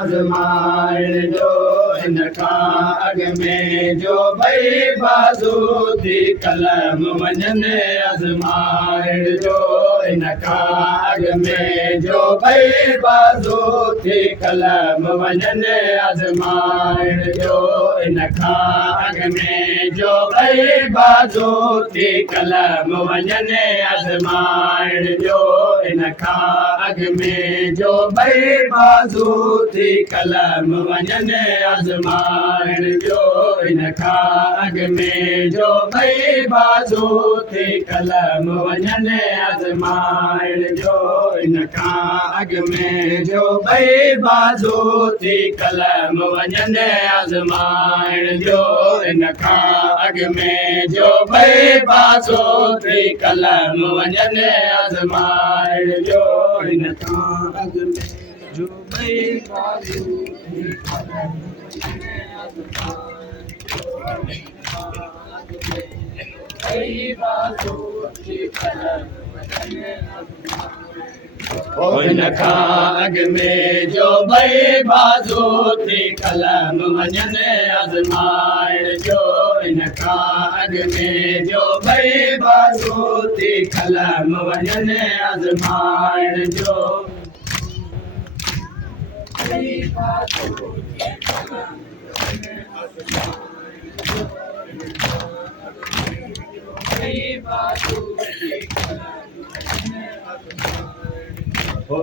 आज़माइण जो हिन खां अॻु में जो भई बाज़ू थी कलम वञनि आज़माइण जो हिन खां अॻु में जो भई बाज़ू थी कलम वञनि आज़माइण जो हिन खां अॻु में जो भई बाज़ू थी कलम वञनि आज़माइण जो हिन खां अॻु में जो भई बाज़ू थी कलम वञनि आज़माइण जो हिन खां अॻु में जो भई बाज़ू थी कलम वञनि आज़माइण जो हिन खां अॻु में जो भई बाज़ू थी कलम वञनि आज़माइण जो हिन खां अॻु में जो भई बाज़ू थी कलम वञनि आज़माइण जो हिन खां अॻु में जो भई बाज़ू थी कलम हिन खां अॻु में जो भई बाज़ू थी कलम वञनि आज़माइण जो हिन खां अॻु में जो भई बाज़ू थी कलम वञनि आज़माइण जो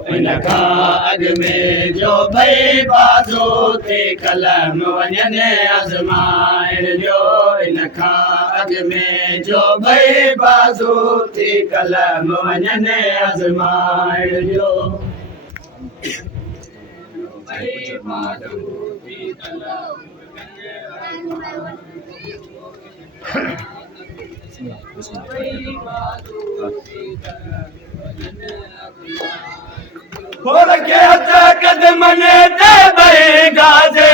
हिन खां अॻु में जो भई बाज़ू थी कलम वञनि आज़माइण जो हिन खां अॻु में जो भई बाज़ू थी कलम वञनि आज़माइण जो रखे हथ कदमनि ते भई गाज़े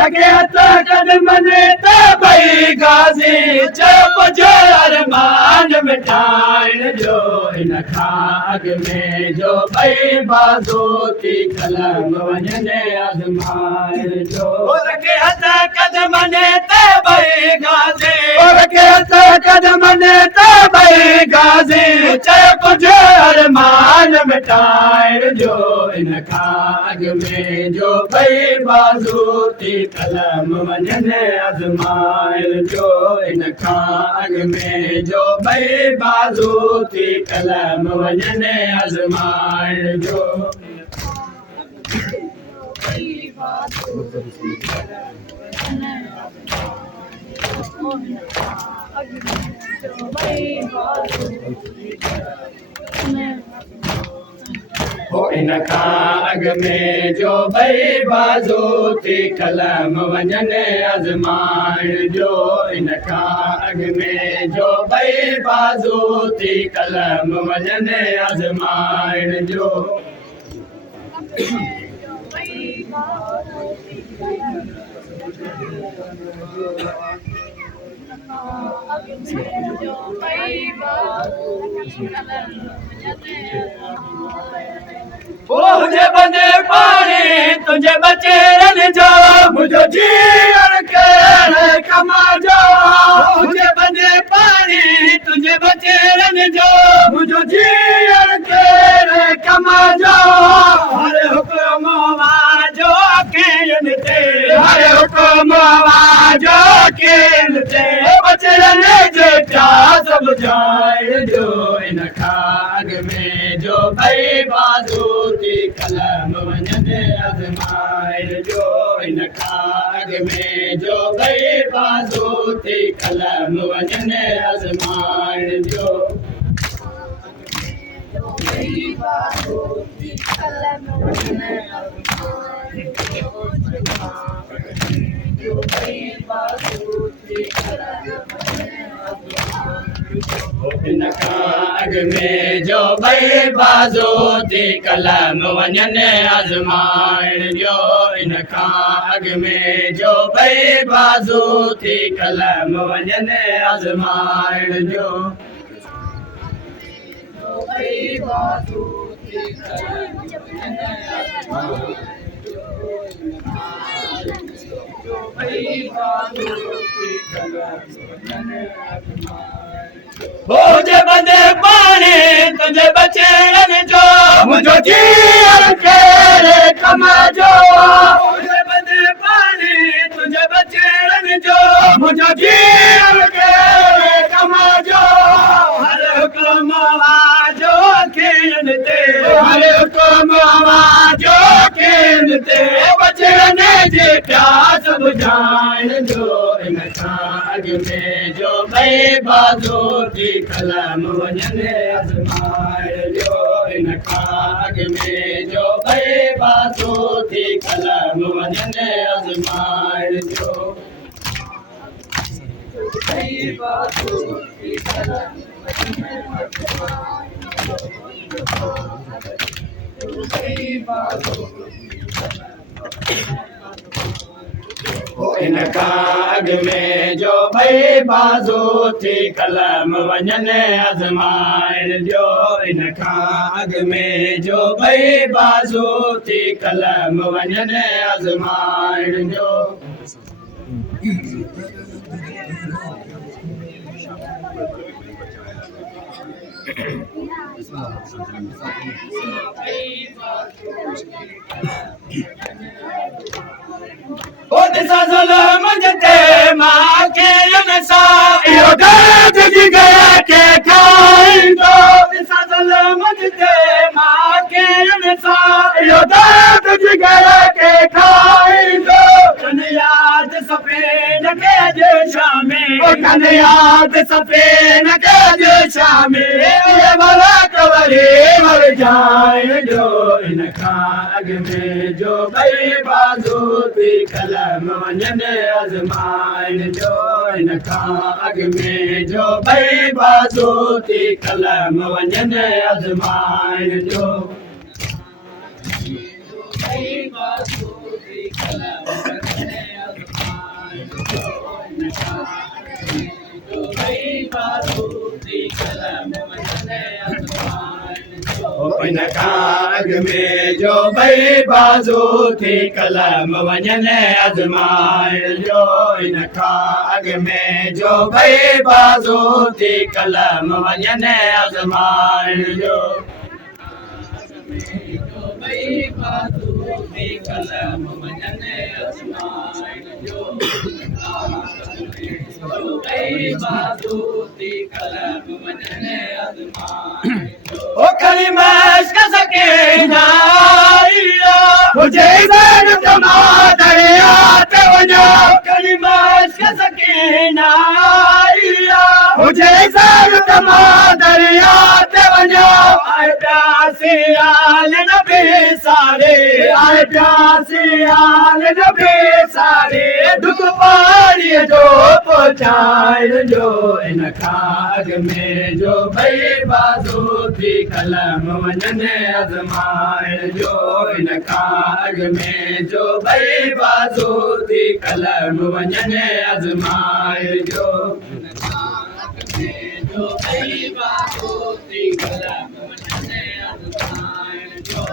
रखे हथ कदमनि ते भई गाज़े चप जो अरमान मिटाइण जो हिन खां अॻु में जो भई बाज़ू थी कलम वञनि आज़माइण जो रखे हथ कदमनि ते भई गाज़े रखे हथ कदमनि ते भई गाज़े चप जो अरमान मिटाइण जो हिन खां अॻु में जो भई बाज़ू थी कलम वञनि आज़माइण जो हिन खां अॻु में जो भई बाज़ू थी कलम वञनि आज़माइण जो हिन खां अॻु में जो भई बाज़ू थी कलम वञनि आज़माइण जो हिन खां अॻु में जो भई बाज़ू थी कलम वञनि आज़माइण जो मुझे बंदे पानी तुझे बचेरन जो मुझो जीवन कर कमा जो मुझे बंदे पानी तुझे बचेरन जो मुझो जीवन कर कमा जो हर हुक्म वाजो केन ते हर हुक्म वाजो केन ते बचेरन जे सब जाए जो इन खां अॻु में जो भई बाज़ू थी कलम वञनि आज़माइण जो इन खां अॻु में जो भई बाज़ू थी कलम वञनि आज़माइण जो हिन खां अॻु में जो भई बाज़ू थी कलम वञनि आज़माइण जो इनखां अॻ में जो भई बाज़ू थी कलम वञनि आज़माइण जो मुझे बंदे पानी तुझे बचेरन जो मुझो जीअर केरे कम जो मुझे बंदे पानी तुझे बचेरन जो मुझो जीअर केरे कम जो हर हुक्म आवाजो खेन ते हर हुक्म आवाजो खेन ते बचेरन जे प्यास बुझाइण जो इनखां अॻ में जो भई बाज़ू थी कलम वञनि आज़माइण जो इनखां अॻ में जो भई बाज़ू थी कलम वञनि आज़माइण जो भई बाज़ू थी कलम इनखां अॻ में जो भई बाज़ू थी कलम वञनि आज़माइण जो इनखां अॻ में जो भई बाज़ू थी कलम वञनि आज़माइण जो दिसा ज़ुल्म जिते मां के सा इहो दर्द जिगर के खाईंदो दिसा ज़ुल्म जिते मां के सा इहो दर्द जिगर के खाईंदो कन याद सफ़ेद के शामे कन याद सफ़ेद के शामे भला कवरे मर जाइण जो इनखां अॻ में जो भई बाज़ू थी कलम वञनि आज़माइण जो इनखां अॻ में जो भई बाज़ू थी कलम वञनि आज़माइण जो भई बाज़ू थी कलम वञनि आज़माइण जो भई बाज़ू थी कलम वञनि आज़माइण जो इनखां अॻ में जो भई बाज़ू थी कलम वञनि आज़माइण जो इनखां अॻ में जो भई बाज़ू थी कलम वञनि आज़माइण जो भई बाज़ू थी कलम वञनि आज़माइण जो भई बाज़ू थी कलम वञनि आज़माइण जो ओ खली मश्क सके ना मुझे ज़रूरत मां दरिया ते वञो खली मश्क सके ना मुझे ज़रूरत मां दरिया ते वञो आए प्यासी आल नबी सारे आए प्यासी आल नबी सारे दुख पाणीअ जो पहुचाइण जो इनखां अॻ में जो भई बाज़ू थी कलम वञनि आज़माइण जो इनखां अॻ में जो भई बाज़ू थी कलम वञनि आज़माइण जो जो भई बाज़ू थी कलम वञनि आज़माइण जो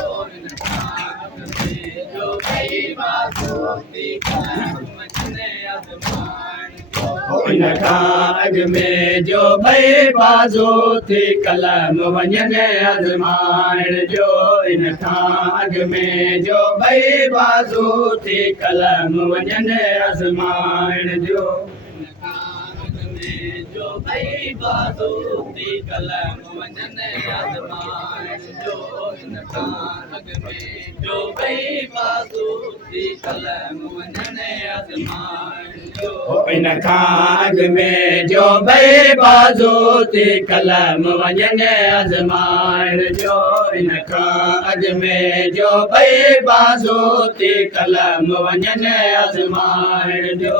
जो भई बाज़ू थी कलम वञनि आज़माइण इनखां अॻ में जो भई बाज़ू थी कलम वञनि आज़माइण जो इनखां अॻ में जो भई बाज़ू थी कलम वञनि आज़माइण जो जो भई बाज़ू थी कलम वञनि आज़माइण जो इनखां अॻ में जो भई बाज़ू थी कलम वञनि आज़माइण जो इनखां अॻ में जो भई बाज़ू थी कलम वञनि आज़माइण जो इनखां अॻ में जो भई बाज़ू थी कलम वञनि आज़माइण जो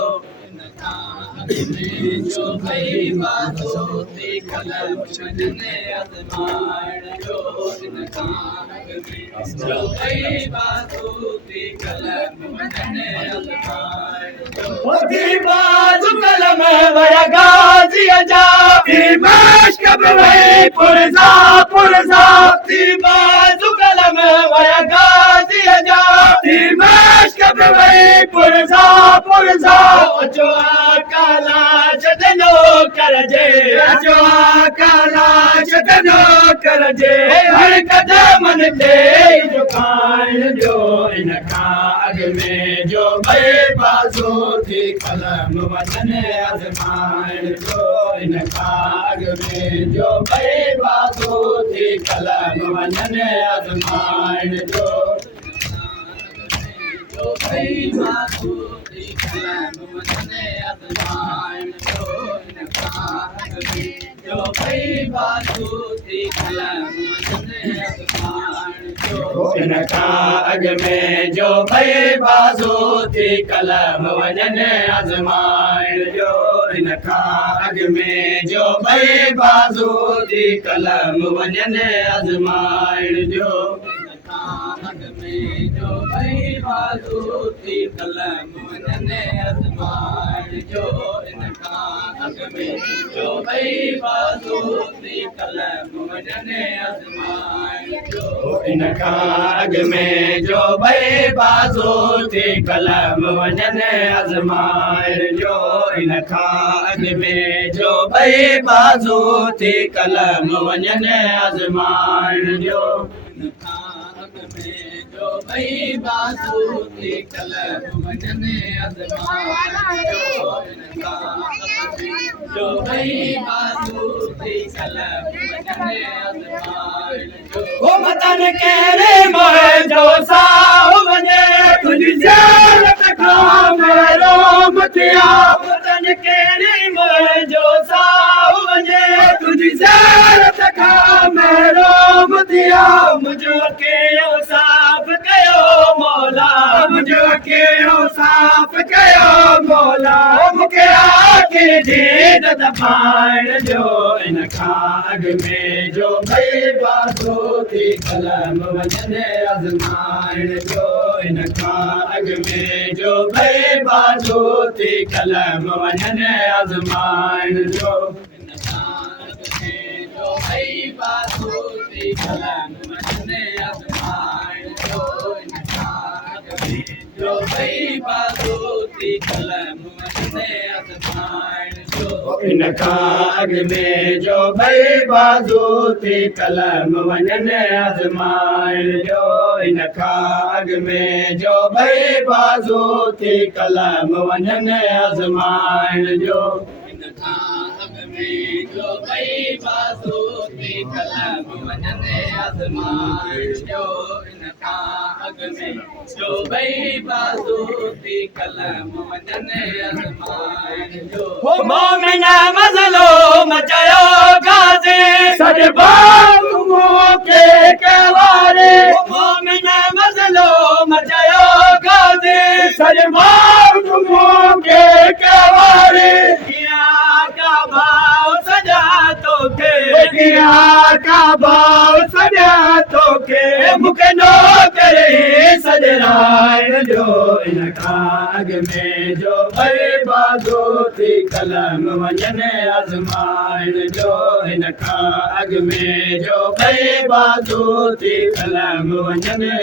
जो भई बाज़ो थी कलम वञने आज़माइण जो इनखां जो भई बाज़ो थी कलम वञने आज़माइण जो थी बाज़ कलम वया गाज़ी जा थी मश्क वई पुरज़ा थी बाज़ कलम वया गाज़ी जा थी मश्क वई पुरज़ा जो काला जदनो करजे जो काला जदनो करजे हर कदमन ते झुकाइण जो इनखां अॻु में जो भई बाज़ो थी कलम वञने आज़माइण जो इनखां अॻु में जो भई बाज़ो थी कलम वञने आज़माइण जो भई बाज़ो थी कलम वञने आज़माइण जो इनखां अॻु में जो भई बाज़ो थी कलम वञने आज़माइण जो इनखां अॻु में जो भई बाज़ो थी कलम वञने आज़माइण जो इनखां अॻु में जो भई बाज़ो थी कलम वञने आज़माइण जो अॻु में जो भई बाज़ो थी कलम वञने आज़माइण जो इनखां अॻु में जो भई बाज़ो थी कलम वञने आज़माइण जो इनखां अॻु में जो भई बाज़ो थी कलम वञने आज़माइण जो इनखां अॻु में जो भई बाज़ो थी कलम वञने आज़माइण जो जो भई बाज़ो थी कलम वञने आज़माइण जो भई बाज़ो थी कलम वञने आज़माइण जो वतन कहिड़े मोह जो साहु वञे तुंहिंजी ज़ियारत खां महिरूम थिया वतन कहिड़े मोह जो साहु वञे तुंहिंजी ज़ियारत खां महिरूम थिया मुंहिंजो अकेलो साफ़ कयो मौला मुंहिंजो अकेलो साफ़ कयो मौला मूंखे आखिर दीद दफ़ाइण जो इनखां अॻु में जो भई बाज़ो थी कलम वञने आज़माइण जो इनखां अॻु में जो भई बाज़ो थी कलम वञने आज़माइण जो जो भई बाज़ो थी कलम वञने आज़माइण जो भई बाज़ो थी कलम वञने आज़माइण जो इनखां अॻु में जो भई बाज़ो थी कलम वञने आज़माइण जो इनखां अॻु में जो भई बाज़ो थी कलम वञने आज़माइण जो इनखां अॻु में जो भई बाज़ो थी कलम वञने आज़माइण जो इनखां अॻु में जो भई बाज़ो थी कलम वञने आज़माइण जो मोमिन मज़लूम चयो गाज़ी सॼे बाग़ के कवारे मोमिन मज़लूम चयो गाज़ी सॼे बाग़ के कवारे का भाव सजा तोखे का भाव सजा तोखे मूंखे नौकरी सजराइण जो इनखां अॻु में जो भई बाज़ो थी कलम वञने आज़माइण जो इनखां अॻु में जो भई बाज़ो थी कलम वञने